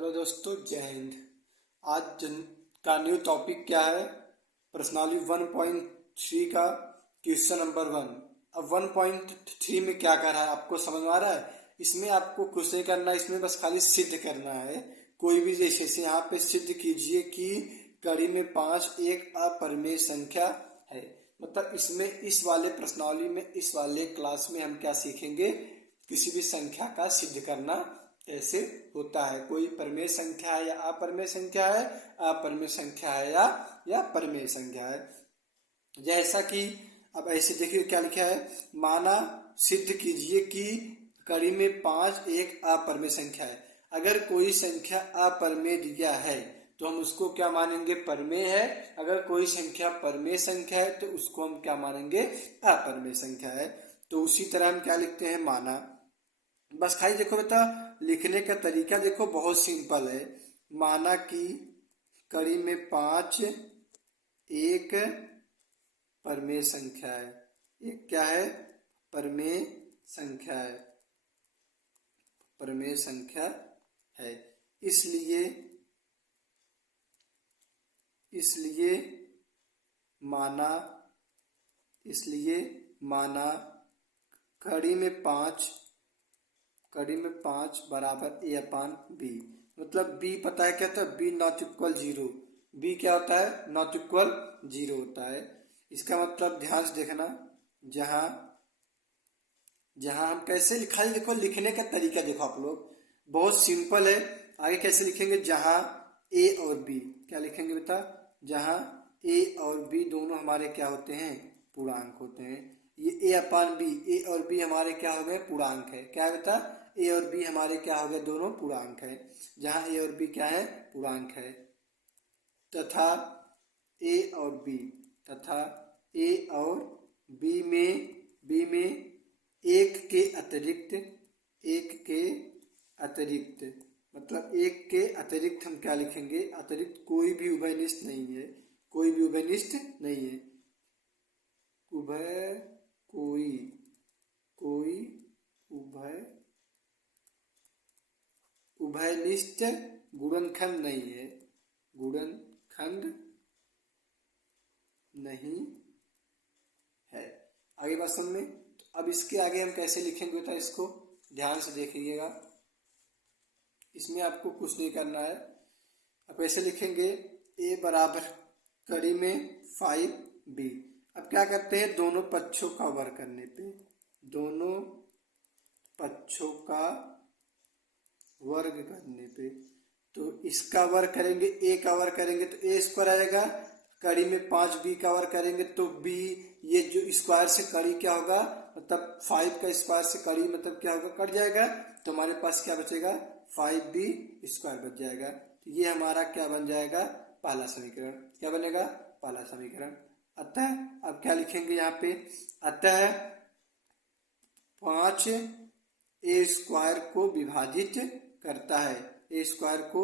Hello दोस्तों, जय हिंद। आज का न्यू टॉपिक क्या है? प्रश्नावली 1.3 का क्वेश्चन नंबर 1। अब 1.3 में क्या कर रहा है आपको समझ में आ रहा है? इसमें आपको कुछ नहीं करना है, इसमें बस खाली सिद्ध करना है। कोई भी जैसे यहाँ पे सिद्ध कीजिए कि कड़ी में 5 एक अपरिमेय संख्या है। मतलब इसमें इस वाले प्रश्नावली में इस वाले क्लास में हम क्या सीखेंगे? किसी भी संख्या का सिद्ध करना कैसे होता है। कोई परिमेय संख्या है या अपरिमेय संख्या है, अपरिमेय संख्या है या परिमेय संख्या है। जैसा कि अब ऐसे देखिए क्या लिखा है, माना सिद्ध कीजिए कि कड़ी में 5 एक अपरिमेय संख्या है। अगर कोई संख्या अपरिमेय दिया है तो हम उसको क्या मानेंगे? परिमेय है। अगर कोई संख्या परिमेय संख्या है तो उसको हम क्या मानेंगे? अपरिमेय संख्या है। तो उसी तरह हम क्या लिखते हैं, माना। बस खाली देखो बेटा, लिखने का तरीका देखो बहुत सिंपल है। माना कि कड़ी में 5 एक परिमेय संख्या है। एक क्या है? परिमेय संख्या है। परिमेय संख्या है। इसलिए माना कड़ी में 5 बराबर ए अपान बी। मतलब बी पता है क्या था? B not equal 0। बी क्या होता है? नॉट इक्वल 0 होता है। इसका मतलब ध्यान से देखना, जहां जहां हम कैसे लिखाई, देखो लिखने का तरीका देखो आप लोग, बहुत सिंपल है। आगे कैसे लिखेंगे? जहां ए और बी, क्या लिखेंगे बेटा? जहां ए और बी दोनों हमारे क्या होते हैं? पूर्णांक होते हैं। ये ए अपान बी, ए और बी हमारे क्या हो गए? पूर्णांक है। क्या बेटा? ए और बी हमारे क्या हो गए? दोनों पूर्णांक है। जहां ए और बी क्या है? पूर्णांक है। तथा ए और बी तथा ए और बी में एक के अतिरिक्त मतलब एक के अतिरिक्त हम क्या लिखेंगे? अतिरिक्त कोई भी उभयनिष्ठ नहीं है। कोई भी उभयनिष्ठ नहीं है। कोई उभयनिष्ठ गुणनखंड नहीं है। गुणनखंड नहीं है। आगे बात समझ में। अब इसके आगे हम कैसे लिखेंगे तो इसको ध्यान से देखिएगा। इसमें आपको कुछ नहीं करना है। अब कैसे लिखेंगे? ए बराबर कड़ी में 5b। अब क्या करते हैं? दोनों पक्षों का वर्ग करने पे, दोनों पक्षों का वर्ग करने पे, तो इसका वर्ग करेंगे, ए का वर्ग करेंगे तो ए स्क्वायर आएगा। कड़ी में 5b का वर्ग करेंगे तो b, ये जो स्क्वायर से कड़ी क्या होगा? मतलब 5 का स्क्वायर से कड़ी मतलब क्या होगा? कट जाएगा। तो हमारे पास क्या बचेगा? 5b स्क्वायर बच जाएगा। तो ये हमारा क्या बन जाएगा? पहला समीकरण। क्या बनेगा? पहला समीकरण। अतः अब क्या लिखेंगे यहाँ पे? अतः 5 ए स्क्वायर को विभाजित करता है। ए स्क्वायर को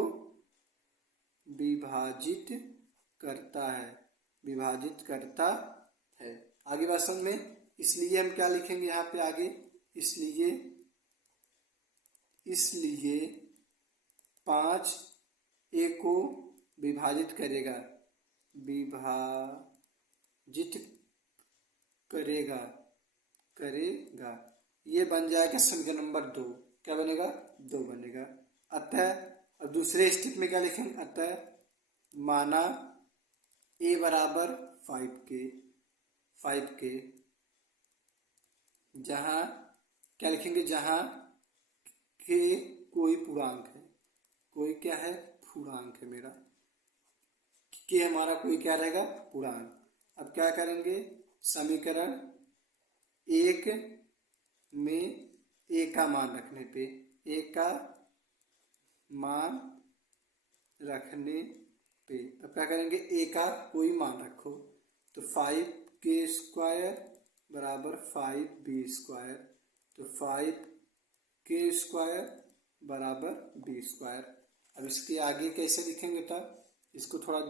विभाजित करता है। आगे बात समझ में। इसलिए हम क्या लिखेंगे यहाँ पे आगे? इसलिए 5 ए को विभाजित करेगा ये बन जाएगा समीकरण नंबर 2। क्या बनेगा? 2 बनेगा। अतः अब दूसरे स्टेप में क्या लिखेंगे? अतः माना ए बराबर 5 के जहां क्या लिखेंगे? जहां के कोई पूर्णांक है। कोई क्या है? पूर्णांक है मेरा। के हमारा कोई क्या रहेगा? पूर्णांक। अब क्या करेंगे? समीकरण 1 में ए का मान रखने पे, अब क्या करेंगे? ए का कोई मान रखो। तो 5 के स्क्वायर बराबर 5b स्क्वायर। तो 5 के स्क्वायर बराबर b स्क्वायर। अब इसके आगे कैसे लिखेंगे बेटा? इसको थोड़ा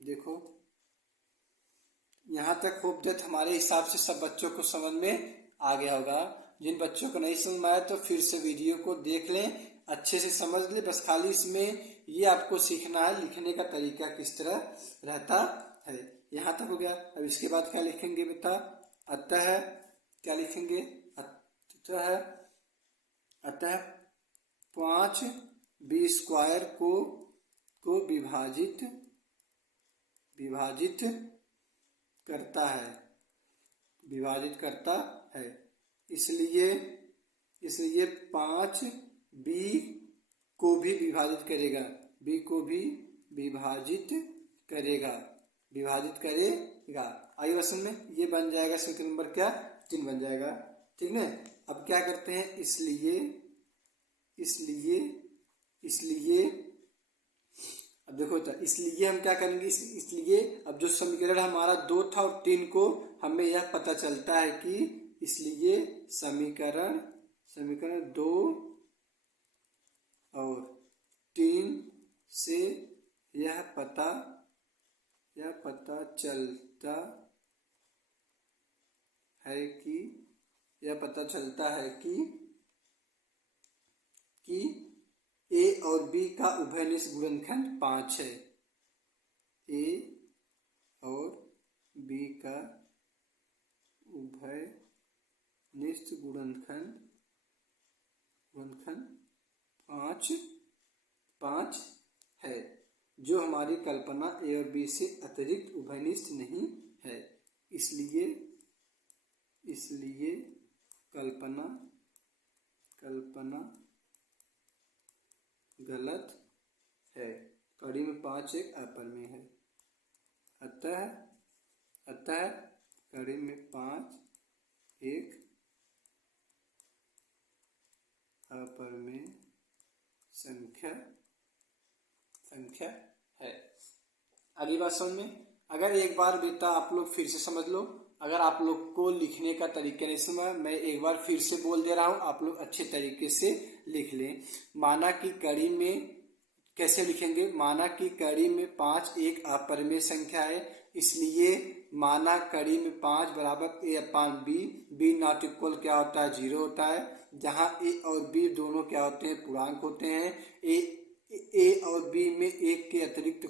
देखो। यहाँ तक होप दैट हमारे हिसाब से सब बच्चों को समझ में आ गया होगा। जिन बच्चों को नहीं समझ में आया तो फिर से वीडियो को देख लें अच्छे से समझ ले, बस खाली इसमें ये आपको सीखना है लिखने का तरीका किस तरह रहता है। यहाँ तक हो गया। अब इसके बाद क्या लिखेंगे बेटा? अतः क्या लिखेंगे? अतः अतः 5b² को विभाजित करता है, विभाजित करता है। इसलिए 5b को भी विभाजित करेगा, b को भी विभाजित करेगा, विभाजित करेगा। आगे क्वेश्चन में ये बन जाएगा समीकरण नंबर क्या? 3 बन जाएगा। ठीक ना। अब क्या करते हैं? इसलिए अब देखो तो इसलिए हम क्या करेंगे? इसलिए अब जो समीकरण हमारा 2 था और 3 को हमें यह पता चलता है कि इसलिए समीकरण 2 और 3 से यह पता चलता है कि ए और बी का उभयनिष्ठ गुणनखंड 5 है। ए और बी का उभयनिष्ठ गुणनखंड 5 है, जो हमारी कल्पना ए और बी से अतिरिक्त उभयनिष्ठ नहीं है। इसलिए कल्पना गलत है। कड़ी में 5 एक अपरिमेय है। अतः कड़ी में 5 एक अपरिमेय संख्या है। अगली बात समझ में? अगर एक बार बेटा आप लोग फिर से समझ लो, अगर आप लोग को लिखने का तरीका नहीं समझ, मैं एक बार फिर से बोल दे रहा हूं, आप लोग अच्छे तरीके से लिख लें। माना कि कड़ी में कैसे लिखेंगे? माना कि कड़ी में 5 एक अपरिमेय संख्या है, इसलिए माना कड़ी में 5 बराबर a/b, b नॉट इक्वल क्या होता है? 0 होता है। जहां a और b दोनों क्या होते हैं? पूर्णांक होते हैं। ए और बी में एक के अतिरिक्त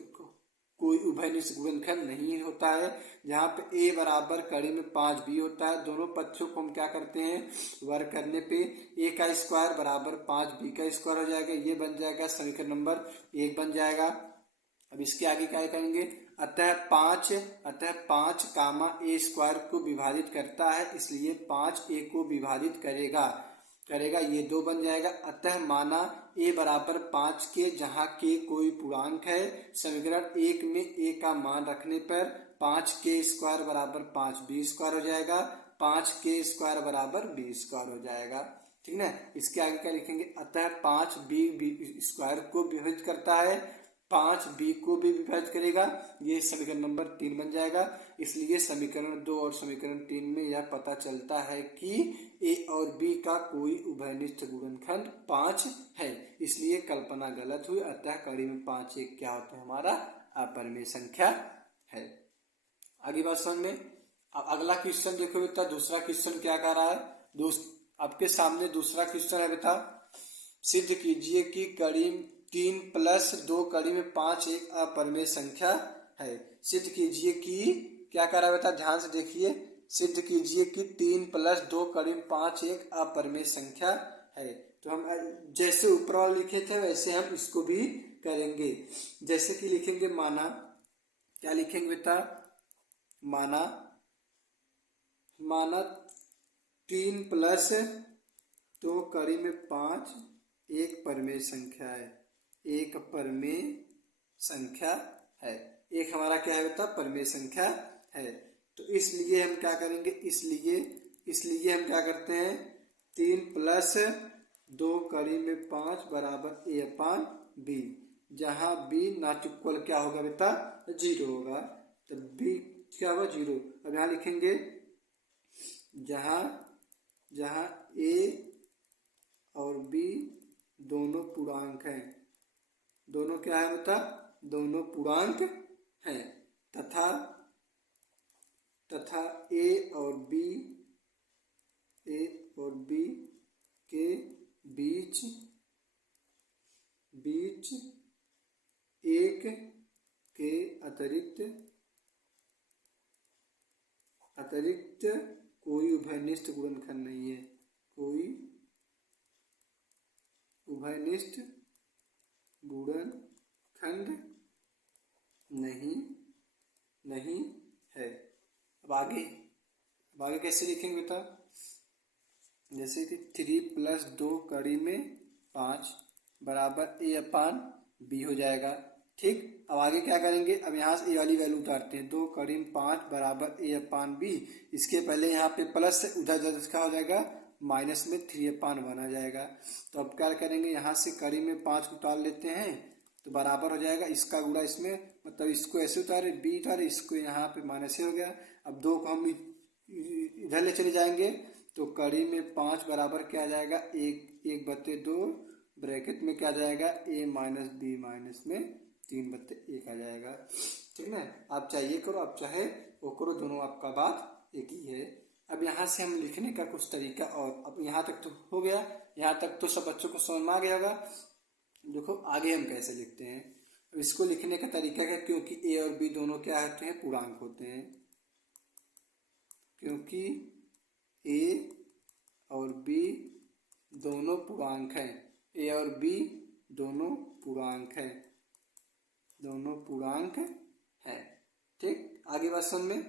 कोई उभयनिष्ठ गुणनखंड नहीं होता है। जहाँ पे ए बराबर कड़ी में 5b होता है। दोनों पक्षों को हम क्या करते हैं? वर्ग करने पे ए का स्क्वायर बराबर 5b का स्क्वायर हो जाएगा। ये बन जाएगा समीकरण नंबर 1 बन जाएगा। अब इसके आगे क्या करेंगे? अतः 5 कामा ए स्क्वायर को विभाजित करता है, इसलिए 5 ए को विभाजित करेगा, ये 2 बन जाएगा। अतः माना ए बराबर 5 के, जहाँ के कोई पूर्णांक है, समीकरण 1 में ए का मान रखने पर 5 के स्क्वायर बराबर 5b² हो जाएगा, 5 के स्क्वायर बराबर b² हो जाएगा। ठीक ना। इसके आगे क्या लिखेंगे? अतः 5b² को विभाजित करता है, 5b को भी विभाजित करेगा। ये समीकरण नंबर 3 बन जाएगा। इसलिए समीकरण 2 और समीकरण 3 में यह पता चलता है कि ए और बी का कोई उभयनिष्ठ गुणनखंड 5 है, इसलिए कल्पना गलत हुई। अतः कड़ी में 5 एक क्या होता है? हमारा अपरिमेय संख्या है। आगे बात समझ में? अब अगला क्वेश्चन देखो बेटा, दूसरा क्वेश्चन क्या कह रहा है? आपके सामने दूसरा क्वेश्चन है बेटा, सिद्ध कीजिए कि कड़ी 3 + 2 कड़ी में 5 एक अपरिमेय संख्या है। सिद्ध कीजिए कि क्या कर रहा है बेटा? ध्यान से देखिए। सिद्ध कीजिए कि 3 + 2 कड़ी में 5 एक अपरिमेय संख्या है। तो हम जैसे ऊपर वाला लिखे थे वैसे हम इसको भी करेंगे। जैसे कि लिखेंगे माना, क्या लिखेंगे बेटा? माना 3 + 2 कड़ी में 5 एक परिमेय संख्या है, एक परिमेय संख्या है। एक हमारा क्या है बेटा? परिमेय संख्या है। तो इसलिए हम क्या करेंगे? इसलिए हम क्या करते हैं? 3 + 2 कड़ी में 5 बराबर a/b, जहां b नॉट इक्वल क्या होगा बेटा? 0 होगा। तो b क्या होगा? 0। अब यहाँ लिखेंगे जहां a और b दोनों पूर्णांक हैं, दोनों क्या है बेटा? दोनों पूर्णांक हैं, तथा a और b के बीच बीच एक के अतिरिक्त कोई उभयनिष्ठ गुणनखंड नहीं है। कोई उभयनिष्ठ गुणनखंड नहीं है। अब आगे कैसे लिखेंगे बेटा? जैसे कि 3+2 कड़ी में 5 बराबर a/b हो जाएगा। ठीक, अब आगे क्या करेंगे? अब यहाँ से a वाली वैल्यू उतारते हैं। 2 कड़ी में 5 बराबर a/b। इसके पहले यहाँ पे प्लस से उधर क्या हो जाएगा? माइनस में 3/1 आ जाएगा। तो अब क्या करेंगे? यहाँ से कड़ी में 5 उतार लेते हैं तो बराबर हो जाएगा इसका गुणा इसमें, मतलब इसको ऐसे उतारे, b उतारे, इसको यहाँ पे माइनस हो गया। अब 2 को हम इधर ले चले जाएंगे तो कड़ी में 5 बराबर क्या आ जाएगा? 1/2 ब्रैकेट में क्या आ जाएगा? a माइनस b माइनस में 3/1 आ जाएगा। ठीक ना? आप चाहे ये करो, आप चाहे वो करो, दोनों आपका बात एक ही है। अब यहाँ से हम लिखने का कुछ तरीका, और अब यहाँ तक तो हो गया, यहाँ तक तो सब बच्चों को समझ में आ गया होगा। देखो आगे हम कैसे लिखते हैं। अब इसको लिखने का तरीका क्या? क्योंकि a और b दोनों क्या होते हैं? पूर्णांक होते हैं। क्योंकि a और b दोनों पूर्णांक हैं। a और b दोनों पूर्णांक हैं। ठीक, आगे बात समझ में।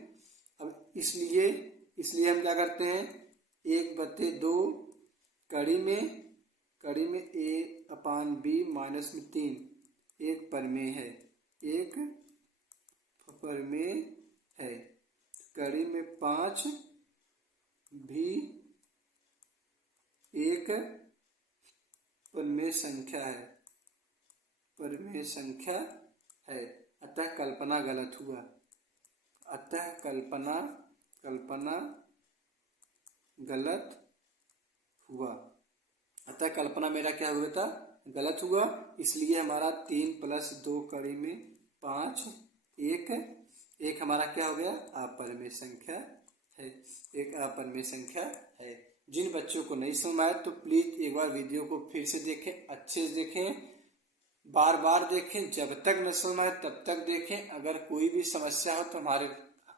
अब इसलिए हम क्या करते हैं? 1/2 कड़ी में a/b माइनस में 3 एक परमेय है। कड़ी में 5 भी एक परमेय संख्या है। अतः कल्पना गलत हुआ। अतः कल्पना मेरा क्या हुआ था? गलत हुआ। इसलिए हमारा 3+2 कड़ी में 5 एक हमारा क्या हो गया? अपरिमेय संख्या है। एक अपरिमेय संख्या है। जिन बच्चों को नहीं समझ आया तो प्लीज एक बार वीडियो को फिर से देखें, अच्छे से देखें, बार बार देखें, जब तक न समझ आए तब तक देखें। अगर कोई भी समस्या हो तो हमारे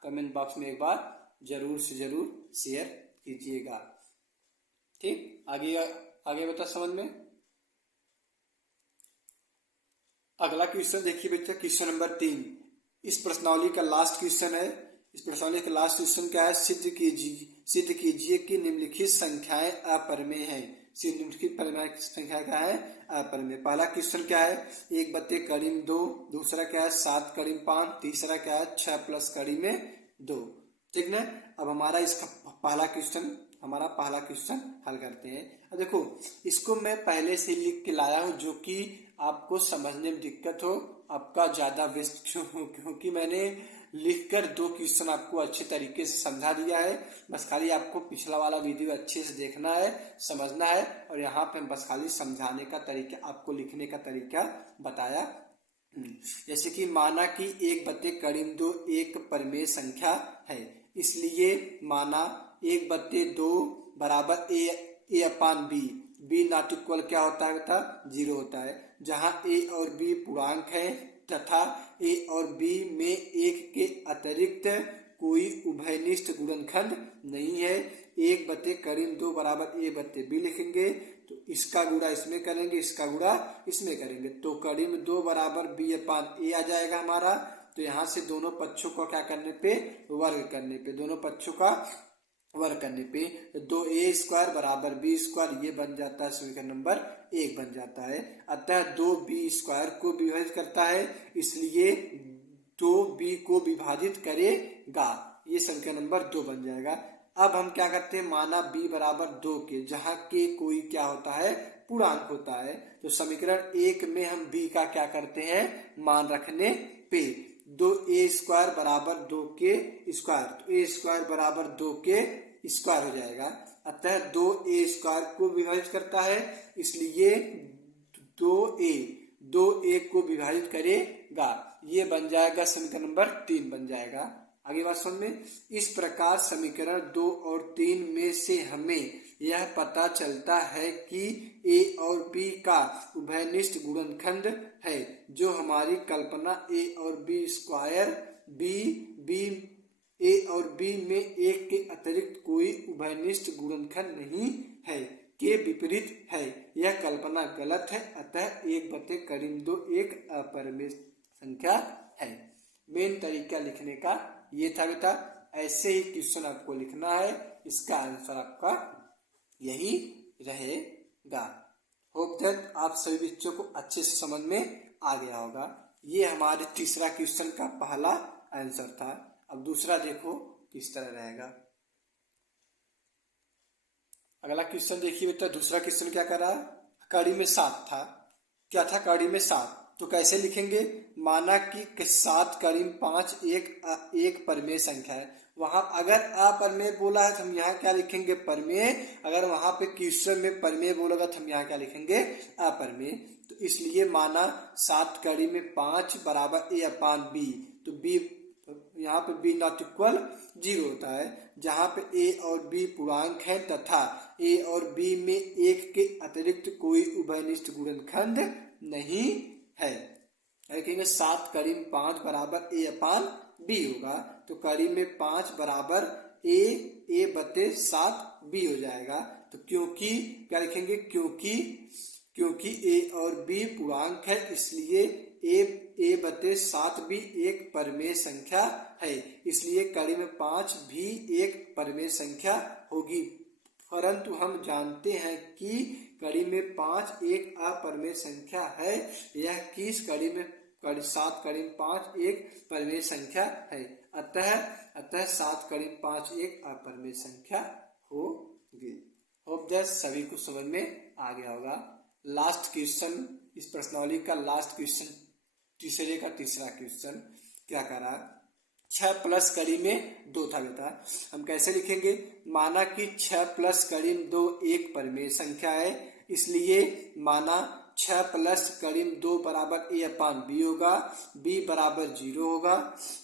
कमेंट बॉक्स में एक बार जरूर से जरूर शेयर कीजिएगा। ठीक, आगे बता समझ में। अगला क्वेश्चन देखिए बच्चा, क्वेश्चन नंबर 3। इस प्रश्नावली का लास्ट क्वेश्चन है। इस प्रश्नावली का लास्ट क्वेश्चन क्या है? सिद्ध कीजिए कि निम्नलिखित संख्याएं अपरिमेय हैं। निम्नलिखित परिमेय संख्या क्या है? अपरिमेय। पहला क्वेश्चन क्या है? 1/2 कड़ी में 2। दूसरा क्या है? 7 कड़ी में 5। तीसरा क्या है? 6+ कड़ी में 2। ठीक ना? अब हमारा इसका पहला क्वेश्चन हल करते हैं। अब देखो, इसको मैं पहले से लिख के लाया हूं जो कि आपको समझने में दिक्कत हो, आपका ज्यादा व्यस्त क्यों हो, क्योंकि मैंने लिखकर 2 क्वेश्चन आपको अच्छे तरीके से समझा दिया है। बस खाली आपको पिछला वाला वीडियो अच्छे से देखना है, समझना है, और यहाँ पे बस खाली समझाने का तरीका, आपको लिखने का तरीका बताया। जैसे कि माना कि 1/2 कड़ी में 2 एक परिमेय संख्या है, इसलिए माना 1/2 बराबर a/b। b नॉट इक्वल क्या होता है बेटा? 0 होता है। जहां a और b पूर्णांक है तथा a और b में एक के अतिरिक्त कोई उभयनिष्ठ गुणनखंड नहीं है। 1/2 कड़ी में 2 बराबर a/b लिखेंगे तो इसका गुणा इसमें करेंगे, इसका गुणा इसमें करेंगे तो कड़ी में 2 बराबर b/a आ जाएगा हमारा। तो यहाँ से दोनों पक्षों को क्या करने पे? वर्ग करने पे, दोनों पक्षों का वर्ग करने पे 2a² बराबर b², ये बन जाता है समीकरण नंबर 1 बन जाता है। अतः 2b² को विभाजित करता है, इसलिए 2b को विभाजित करेगा, ये समीकरण नंबर 2 बन जाएगा। अब हम क्या करते हैं? माना b बराबर 2 के, जहां के कोई क्या होता है? पूर्णांक होता है। तो समीकरण 1 में हम b का क्या करते हैं? मान रखने पे 2a² बराबर 2 के स्क्वायर, तो a² बराबर 2 के स्क्वायर हो जाएगा। अतः 2a² को विभाजित करता है, इसलिए 2a को विभाजित करेगा, ये बन जाएगा समीकरण नंबर 3 बन जाएगा। आगे बात समझ में। इस प्रकार समीकरण 2 और 3 में से हमें यह पता चलता है कि ए और बी का उभयनिष्ठ गुणनखंड है। जो हमारी कल्पना ए और बी स्क्वायर बी ए और बी में एक के अतिरिक्त कोई उभयनिष्ठ गुणनखंड नहीं है के विपरीत है, यह कल्पना गलत है। अतः 1/2 एक अपरिमेय संख्या है। मेन तरीका लिखने का ये था बेटा। ऐसे ही क्वेश्चन आपको लिखना है, इसका आंसर आपका यही रहेगा। होप दैट आप सभी बच्चों को अच्छे से समझ में आ गया होगा। ये हमारे तीसरा क्वेश्चन का पहला आंसर था। अब दूसरा देखो किस तरह रहेगा। अगला क्वेश्चन देखिए बेटा। दूसरा क्वेश्चन क्या कर रहा है? कड़ी में 7 था। क्या था? कड़ी में 7। तो कैसे लिखेंगे? माना कि 7 कड़ी में 5 एक परमेय संख्या है। वहां अगर अपरमेय बोला है तो हम यहाँ क्या लिखेंगे? परमेय। अगर वहां पे क्वेश्चन में परमेय बोलेगा तो हम यहाँ क्या लिखेंगे? अपरमेय। तो इसलिए माना 7 कड़ी में 5 बराबर a अपान बी। तो बी यहाँ पे बी नॉट इक्वल 0 होता है, जहां पे ए और बी पूर्णांक है तथा ए और बी में एक के अतिरिक्त कोई उभयनिष्ठ गुणनखंड नहीं है। देखेंगे 7 कड़ी में 5 बराबर ए अपान बी होगा। तो कड़ी में 5 बराबर ए बटे 7 बी हो जाएगा। तो क्योंकि क्या लिखेंगे? क्योंकि ए और बी पूर्णांक है, इसलिए ए बटे 7 भी एक परमेय संख्या है। इसलिए कड़ी में 5 भी एक परमेय संख्या होगी। परंतु हम जानते हैं कि कड़ी में 5 एक अपरमेय संख्या है। यह किस कड़ी में? 7 कड़ी में 5 एक परमेय संख्या है। अतः 7 कड़ी में 5 एक अपरमेय संख्या होगी। होप दैट सभी को समझ में आ गया होगा। लास्ट क्वेश्चन, इस प्रश्नावली का लास्ट क्वेश्चन, तीसरे का तीसरा क्वेश्चन क्या करा? 6 प्लस कड़ी में 2 था बेटा। हम कैसे लिखेंगे? माना कि 6 प्लस कड़ी में 2 एक परमेय संख्या है। इसलिए माना 6 प्लस कड़ी में 2 बराबर ए अपान बी होगा। बी बराबर 0 होगा।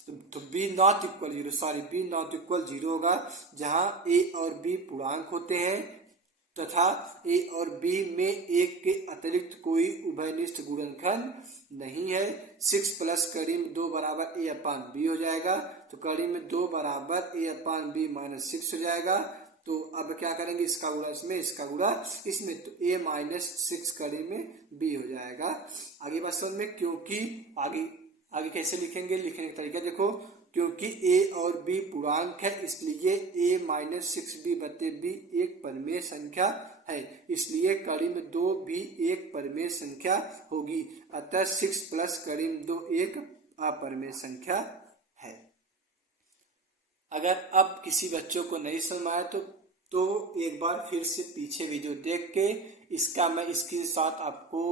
तो बी नॉट इक्वल 0 होगा, जहां ए और बी पूर्णांक होते हैं तथा ए और बी में एक के अतिरिक्त कोई उभयनिष्ठ गुणनखंड नहीं है। 6 प्लस कड़ी में 2 बराबर ए अपान बी हो जाएगा। तो कड़ी में 2 बराबर ए अपान बी माइनस 6 हो जाएगा। तो अब क्या करेंगे? इसका गुणा इसमें, इसका गुणा इसमें। तो ए माइनस 6 कड़ी में बी हो जाएगा। आगे बात समझ में। क्योंकि आगे कैसे लिखेंगे? लिखने का तरीका देखो। क्योंकि ए और बी पूर्णांक है, इसलिए ए माइनस 6b बटे बी एक परमेय संख्या है। इसलिए कड़ी में 2 भी एक परमेय संख्या होगी। अतः 6 प्लस कड़ी में 2 एक अपरमेय संख्या है। अगर अब किसी बच्चों को नहीं समझ आया तो एक बार फिर से पीछे वीडियो देख के इसका मैं स्क्रीनशॉट आपको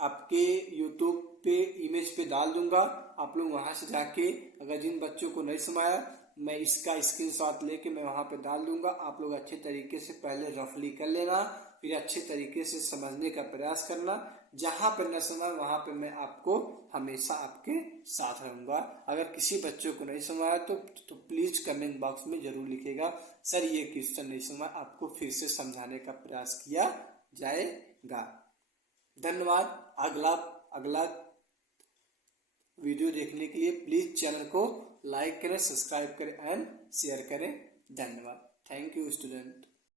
आपके यूट्यूब पे इमेज पे डाल दूंगा। आप लोग वहां से जाके, अगर जिन बच्चों को नहीं समझ आया, मैं इसका स्क्रीनशॉट लेके मैं वहां पे डाल दूंगा। आप लोग अच्छे तरीके से पहले रफली कर लेना, फिर अच्छे तरीके से समझने का प्रयास करना। जहां पर न समझ वहां पे मैं आपको हमेशा आपके साथ रहूंगा। अगर किसी बच्चों को नहीं समझ आया तो प्लीज कमेंट बॉक्स में जरूर लिखेगा, सर ये क्वेश्चन नहीं समझ, आपको फिर से समझाने का प्रयास किया जाएगा। धन्यवाद। अगला वीडियो देखने के लिए प्लीज चैनल को लाइक करें, सब्सक्राइब करें एंड शेयर करें। धन्यवाद। Thank you student.